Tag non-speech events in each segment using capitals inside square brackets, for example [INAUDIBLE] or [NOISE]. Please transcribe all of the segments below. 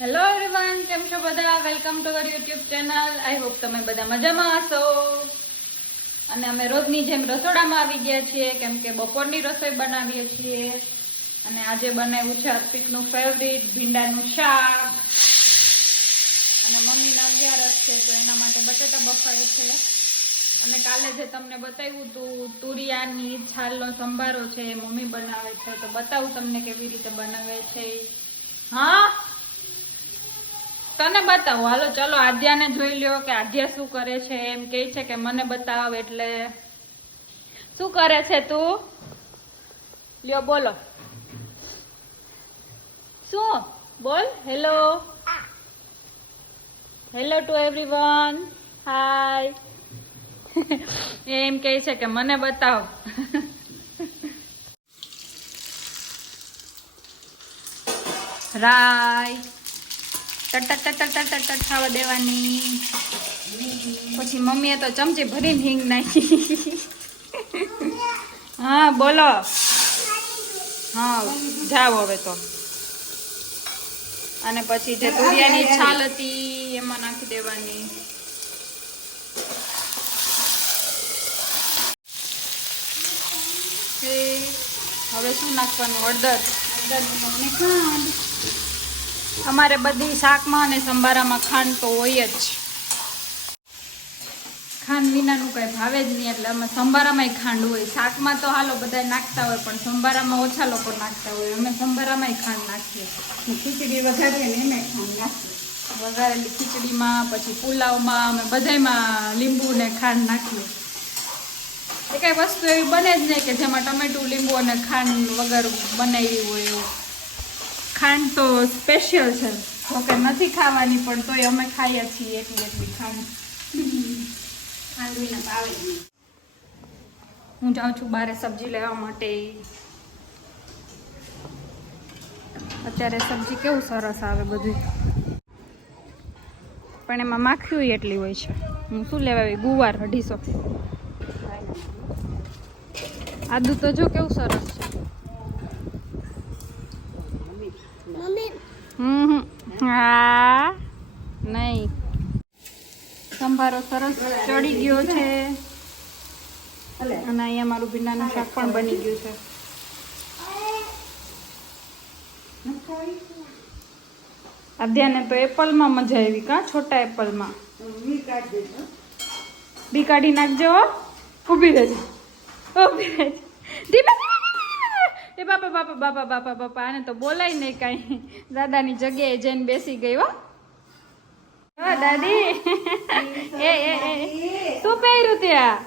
Hello everyone કેમ છો બધા? Welcome to our YouTube channel I hope તમે બધા મજામાં હશો. અને અમે રોજની જેમ રસોડામાં આવી ગયા છીએ, કેમ કે બપોરની રસોઈ બનાવીએ છીએ. અને આજે બનાવ્યું છે અર્પિતનું ફેવરિટ ભીંડાનું શાક. અને મમ્મીના અગિયારસ છે, તો એના માટે બટેટા બફાય છે. અને કાલે જે તમને બતાવ્યું હતું તુરિયાની છાલનો સંભારો છે, એ મમ્મી બનાવે છે. તો બતાવું તમને કેવી રીતે બનાવે છે હા? તને બતાવો. હાલો, ચલો, આદ્યાને જોઈ લ્યો કે આદ્યા શું કરે છે, એમ કહે છે કે મને બતાવ એટલે શું કરે છે તું? લ્યો, બોલો. શું? બોલ, hello. Hello to everyone. Hi. એમ કહે છે કે મને બતાવ. રાય. ટટ ટટ ટટ ટટ ટટ ખાવા દેવાની. પછી મમ્મીએ તો ચમચી ભરીને હિંગ નાખી. હા, બોલો. હા, જાઓ હવે તો. અને પછી જે તુરિયાની છાલ હતી, એમાં નાખી દેવાની. હવે શું નાખવાનું? હળદર. અમારે બધી શાકમાં અને સંભારામાં ખાંડ તો હોય જ. ખાંડ વિનાનું કઈ ભાવે જ નહીં એટલે અમે સંભારામાંય ખાંડ હોય. શાકમાં તો હાલો બધા નાખતા હોય પણ સંભારામાં ઓછા લોકો નાખતા હોય. અમે સંભારામાંય ખાંડ નાખીએ. ખીચડી વઘારીએ ને એમાં ખાંડ નાખીએ. વઘારેલી ખીચડીમાં પછી પુલાવમાં અમે બધામાં લીંબુ ને ખાંડ નાખીએ. એ કઈ વસ્તુ એવી બને જ નહીં કે જેમાં ટમેટું લીંબુ અને ખાંડ વગર બનાવી હોય એવું. ખાંડ તો સ્પેશિયલ છે. જોકે નથી ખાવાની પણ તોય અમે ખાઈએ છીએ એટલી એટલી ખાંડ. ખાંડ વિના આવે હું જાઉં છું બારે સબ્જી લેવા માટે. અત્યારે સબ્જી કેવું સરસ આવે બધું. પણ એમાં માખ્યું એટલી હોય છે. હું શું લેવા આવી? ગુવાર અઢીસો. આદુ તો જો કેવું સરસ છે હમ હમ. હા. નહીં. સંભારો સરસ ચડી મજા આવી કા છોટા એપલમાં? માં બી કાઢી નાખજો ઊભી રહેજો. ઊભી રહેજો. એ બાપા બાપા બાપા બાપા બાપા આને તો બોલાય નહીં કાંઈ દાદાની જગ્યાએ જઈને બેસી ગઈ હો હો દાદી એ એ એ શું પહેર્યું ત્યાં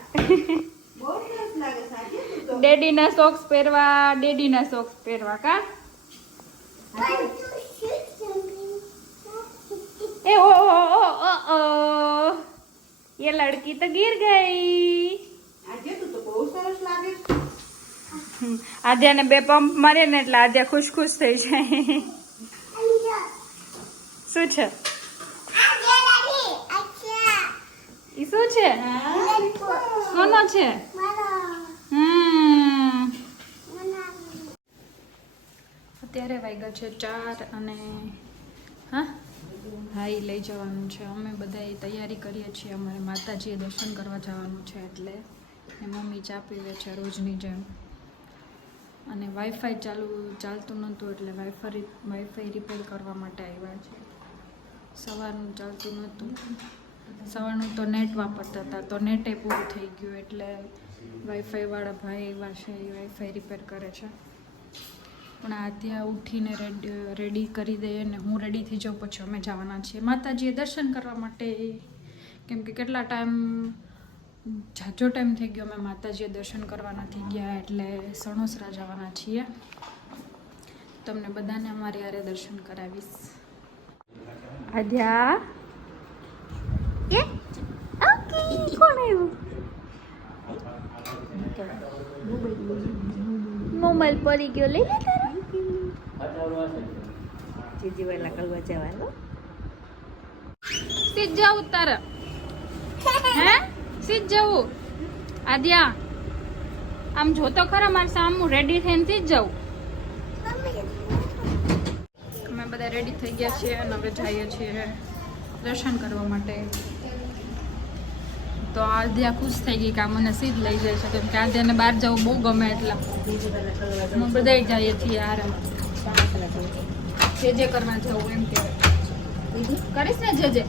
બહુ સરસ લાગે સાચી તું તો ડેડીના સોક્સ પહેરવા ડેડીના સોક્સ પહેરવા કા ए ओ ओ ओ ओ ओ ये लड़की तो गिर गई આજે તું તો બહુ સરસ લાગે આદ્યાને બે પંપ મારે ને એટલે આજે ખુશ ખુશ થઈ જાય. શું છે? ઈ શું છે? કોનો છે? અત્યારે વાગ્યા છે ચાર અને, હા? હા એ લઈ જવાનું છે. અમે બધા તૈયારી કરીએ છીએ. અમારે માતાજીએ દર્શન કરવા જવાનું છે એટલે. મમ્મી ચા પીવે છે રોજની જેમ. અને વાઈફાઈ ચાલુ, ચાલતું નહોતું એટલે વાઈફાઈ વાઈફાઈ રિપેર કરવા માટે આવ્યા છે. સવારનું ચાલતું નહોતું. સવારનું તો નેટ વાપરતા હતા. તો નેટે પૂરું થઈ ગયું એટલે વાઈફાઈવાળા ભાઈ એવા છે, એ વાઈફાઈ રિપેર કરે છે. પણ આ ત્યાં ઉઠીને રેડી કરી દઈએ ને હું રેડી થઈ જાઉં, પછી અમે જવાના છીએ. માતાજીએ દર્શન કરવા માટે, કેમ કે કેટલા ટાઈમ જાજો ટાઈમ થઈ ગયો અમે માતાજીએ દર્શન કરવા નથી ગયા એટલે સણોસરા જવાના છીએ. તમને બધાને અમારી હારે દર્શન કરાવીશ. એ? ઓકે. કોણ આવ્યું મોબાઈલ પડી ગયો. લઈ લે તારો. ચીજીવાલા કલવા જવાનું. સીધ જવું તારે હે? સીધ જવું. આદ્યા, આમ જોતો ખરા મારે સામું રેડી થઈને સીધ જવું. અમે બધા રેડી થઈ ગયા છીએ અને હવે જઈએ છીએ દર્શન કરવા માટે. તો આદ્યા ખુશ થઈ ગઈ કે આ મને સીધ લઈ જાય છે, કેમ કે આદ્યાને બહાર જવું બહુ ગમે એટલા. અમે બધા જઈએ છીએ આરામ જે જે કરવા જવું એમ કે. કરીશ ને જે જે?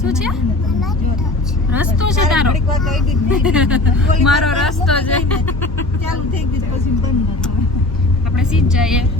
શું છે? રસ્તો છે તારો. મારો રસ્તો છે. ચાલુ થઈ ગયું પછી બંધ. આપણે સીધ જઈએ.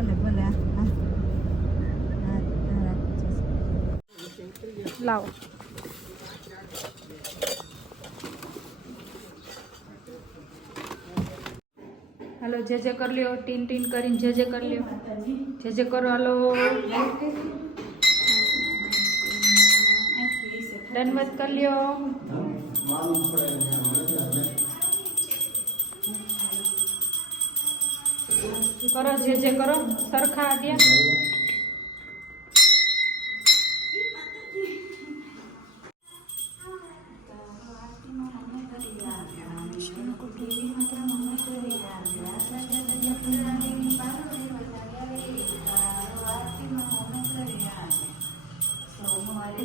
ભલે ભલે લાવો. હાલો, જે જે કરી લ્યો, ટીન ટીન કરીને જે જે કરી લ્યો. જે જે કરો, હાલો. દંડવત કરી લ્યો. કરો, જે જે કરો, સરખા આવ્યા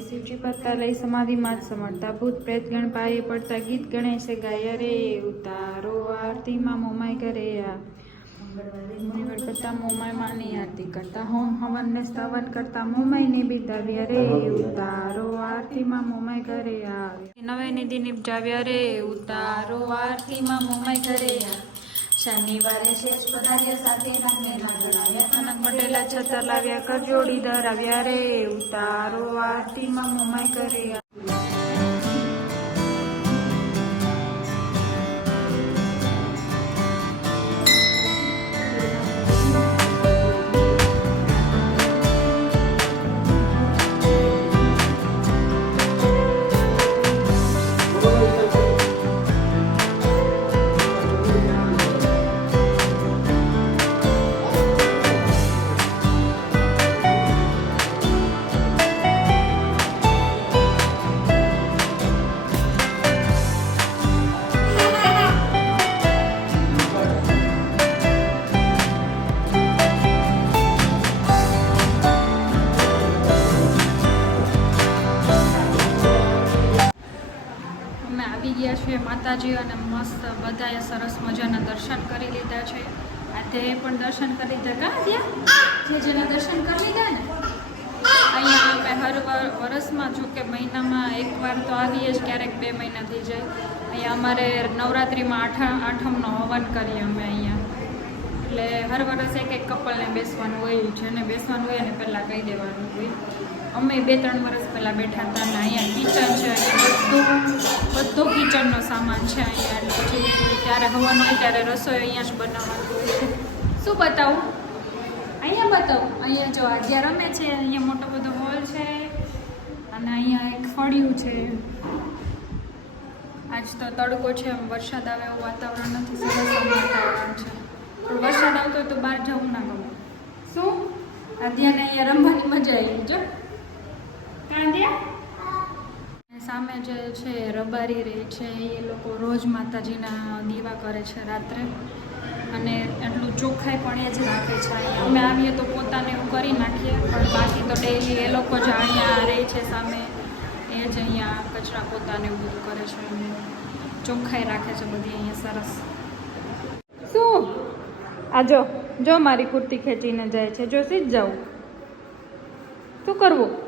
શિવજી પડતા લઈ સમાધિમાં જ સમરતા ભૂત પ્રેત ગણ પાયે પડતા ગીત ગણેશે ગાય રે, ઉતારો આરતીમાં મોમાય કરે આ. કરતા મોમાય માની આરતી કરતા હોમ હવન ને સ્તવન કરતા મોમાયની બિદાવ્યા રે ઉતારો આરતીમાં મોમાય ઘરે આવે નવે નિધિ નિપજાવ્યા રે ઉતારો આરતીમાં મોમાય ઘરે આ શનિવારે શેષ પધાર્યા સાથે કનક પટેલા છતર લાવ્યા કરજોડી ધરાવ્યા રે ઉતારો આરતીમાં મોમાય કરે છીએ અને મસ્ત બધાએ સરસ મજાના દર્શન કરી લીધા છે. આજે પણ દર્શન કરી લીધા કા જે જેના દર્શન કરી લીધા ને, અહીંયા અમે હર વર- વરસમાં જો કે મહિનામાં એકવાર તો આવીએ જ ક્યારેક બે મહિના થઈ જાય. અહીંયા અમારે નવરાત્રિમાં આઠમ આઠમનો હવન કરીએ અમે અહીંયા. એટલે હર વર્ષ એક એક કપલને બેસવાનું હોય, જેને બેસવાનું હોય એને પહેલાં કહી દેવાનું હોય. અમે બે ત્રણ વર્ષ પહેલાં બેઠા હતા ને અહીંયા કિચન છે, અહીંયા બધું બધો કિચનનો સામાન છે અહીંયા. એટલે પછી ત્યારે હવાનું હોય ત્યારે રસોઈ અહીંયા જ બનાવવાનું. હોય છે શું બતાવું? અહીંયા બતાવું. અહીંયા જો આગળ રમે છે, અહીંયા મોટો બધો હોલ છે, અને અહીંયા એક ફળિયું છે. આજ તો તડકો છે વરસાદ આવે એવું વાતાવરણ નથી, સરસ વાતાવરણ છે. પણ વરસાદ આવતો હોય તો બહાર જવું ના ગમે. શું? આદ્યાને અહીંયા રમવાની મજા આવી જો. સામે જે છે, રબારી રહે છે, એ લોકો રોજ માતાજીના દીવા કરે છે રાત્રે. અને એટલું ચોખ્ખાઈ પણ એ જ રાખે છે. અમે આવીએ તો પોતાને એવું કરી નાખીએ, પણ બાકી તો ડેઈલી એ લોકો જ અહીંયા રહે છે સામે. એ જ અહીંયા કચરા પોતાને એવું બધું કરે છે અને ચોખ્ખાઈ રાખે છે બધી અહીંયા સરસ. શું? આ જો જો મારી કુર્તી ખેંચીને જાય છે. જો સીધ જાઉં. શું કરવું?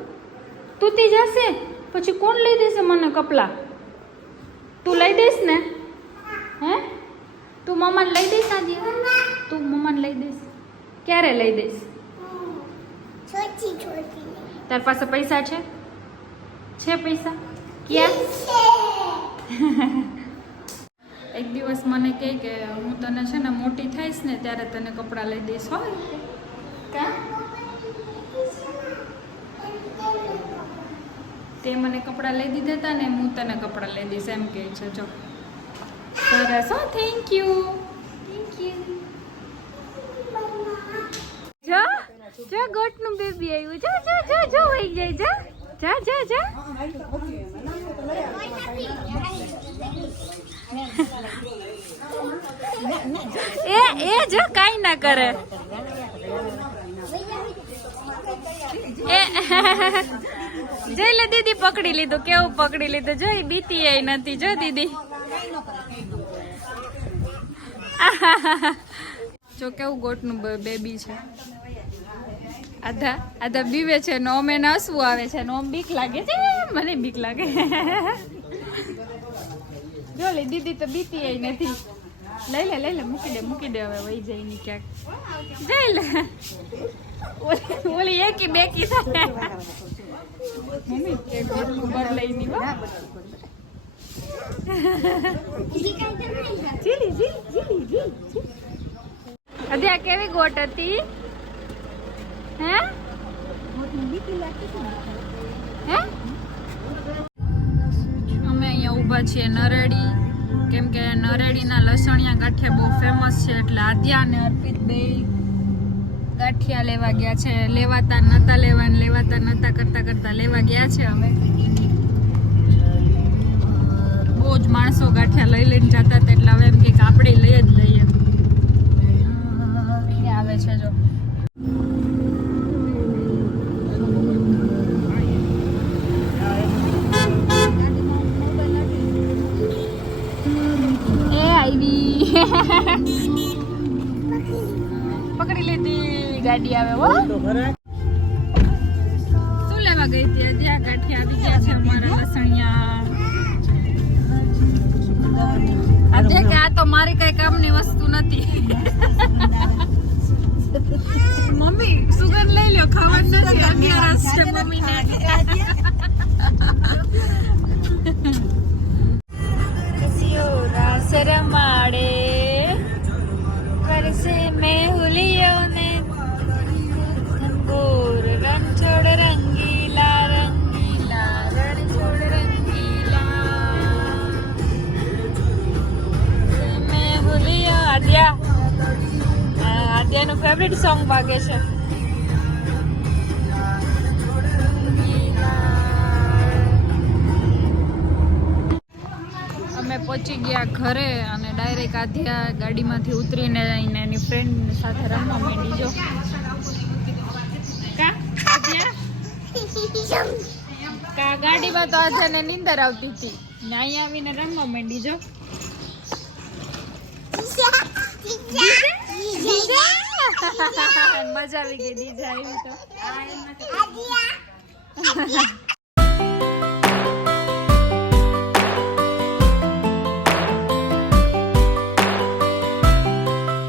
તૂટી જશે? પછી કોણ લઈ દેશે મને કપલા? તું લઈ દઈશ ને? હે? તું મમ્માને લઈ દઈશ આજે? તું મમ્માને લઈ દઈશ. ક્યારે લઈ દઈશ? તાર પાસે પૈસા છે? છે પૈસા? ક્યાં? [LAUGHS] એક દિવસ મને કહે કે હું તને છે ને મોટી થઈશ ને ત્યારે તને કપડાં લઈ દઈશ હો. તે મને કપડાં લઈ દીધા હતા ને હું તને કપડાં લઈ દઈશ, એમ કહે છે, જો. સરસ, હો થેન્ક યુ થેન્ક યુ જો બેબી આવ્યું. જો જો જો જો, વહી જાય, જા. જા જા જા. એ એ, જો, કાઈ ના કરે એ જોઈ લે, દીદી પકડી લીધું, કેવું પકડી લીધું? જોઈ, બીતી એ નથી, જો, દીદી. જો કેવું ગોટનું બેબી છે. આધા આધા બીવે છે, નો અમે હસવું આવે છે, નો બીક લાગે છે મને બીક લાગે. જો લે, દીદી તો બીતી એ નથી. લઈ લે લઈ લે, મૂકી દે મૂકી દે હવે વહી જાય ની ક્યાંક. જઈ લે. ઓલી એકી બેકી થાય. મમ્મી કેવી ગોટ હતી? હે? હે? અમે અહીંયા ઊભા છીએ નરેડી. કેમ કે નરેડીના લસણિયા ગાંઠિયા બહુ ફેમસ છે એટલે આદ્યા અને અર્પિત બે ગાંઠિયા લેવા ગયા છે. લેવાતા નતા લેવા લેવાતા નતા કરતા કરતા લેવા ગયા છે અમે બહુ જ માણસો ગાંઠિયા લઈ લઈને જતા હતા એટલે હવે એમ કે આપણે લઈ જ લઈએ. આવે છે જો? [LAUGHS] પકડી લીધી ગાડી આવે હો. શું લેવા ગઈ હતી? જ્યાં કાઠી આવી ગયા છે અમારા લસણિયા. આજે કે આ તો મારી કઈ કામની વસ્તુ નથી. [LAUGHS] મમ્મી સુગંધ લઈ લ્યો ખાવાનું નથી. અગિયારસ છે મમ્મીને. રાસ [LAUGHS] આદ્યાનું ફેવરિટ સોંગ વાગે છે? અમે પહોંચી ગયા ઘરે અને ડાયરેક્ટ આધ્યા ગાડીમાંથી ઉતરીને આઈને એની ફ્રેન્ડ સાથે રમવા માંડી જો. કા? કા? ગાડીમાં તો આજે ને નીંદર આવતી હતી. ને અહીંયા આવીને રમવા માંડી જો. [LAUGHS] મજા આવી ગઈ દીજા આવી તો